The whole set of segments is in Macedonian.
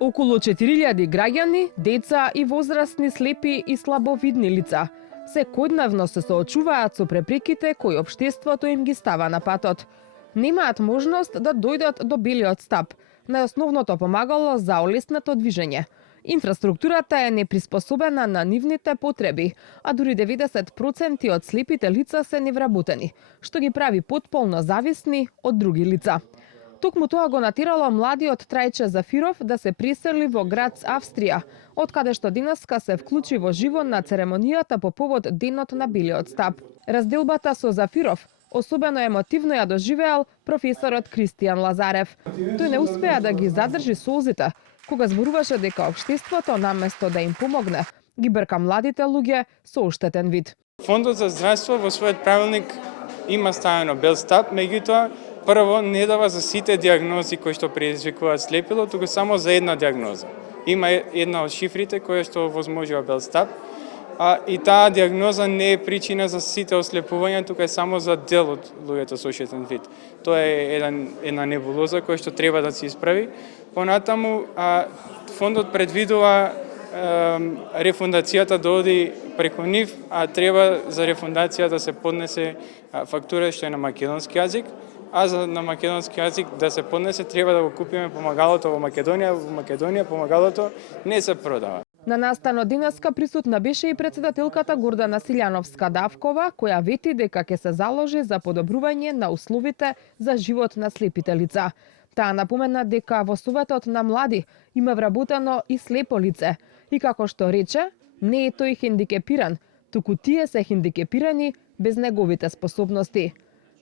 Околу 4000 граѓани, деца и возрастни слепи и слабовидни лица секојдневно се соочуваат со препреките кои општеството им ги става на патот. Немаат можност да дојдат до белиот стап, најосновното помагало за олеснато движење. Инфраструктурата е неприспособена на нивните потреби, а дури 90% од слепите лица се невработени, што ги прави потполно зависни од други лица. Токму тоа го натерало младиот Трајче Зафиров да се пресели во Грац, Австрија, од каде што денеска се вклучи во живо на церемонијата по повод Денот на белиот стап. Разделбата со Зафиров особено емотивно ја доживеал професорот Кристијан Лазарев. Тој не успеа да ги задржи солзите кога зборуваше дека општеството наместо да им помогне, ги брка младите луѓе со оштетен вид. Фондот за здравство во својот правилник има ставено бел стап, меѓутоа прво не дава за сите диагнози кои што предизвикуваат слепило, туку само за една диагноза. Има една од шифрите која што возможува бел стап, и таа диагноза не е причина за сите ослепувања, туку е само за дел од луѓето со оштетен вид. Тоа е една небулоза која што треба да се исправи. Понатаму фондот предвидува рефундацијата да оди преку нив, а треба за рефундацијата да се поднесе фактура што е на македонски јазик, а на македонски јазик да се поднесе треба да го купиме помагалото во Македонија. Во Македонија помагалото не се продава. На настанот денеска присутна беше и претседателката Гордана Силјановска-Давкова, која вети дека ќе се заложи за подобрување на условите за живот на слепите лица. Таа напомена дека во Советот на млади има вработено и слепо лице и како што рече, не е тој хендикепиран, туку тие се хендикепирани без неговите способности.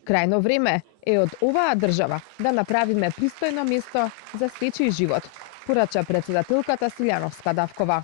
Крајно време е од оваа држава да направиме пристојно место за сечи живот, порача претседателката Силјановска-Давкова.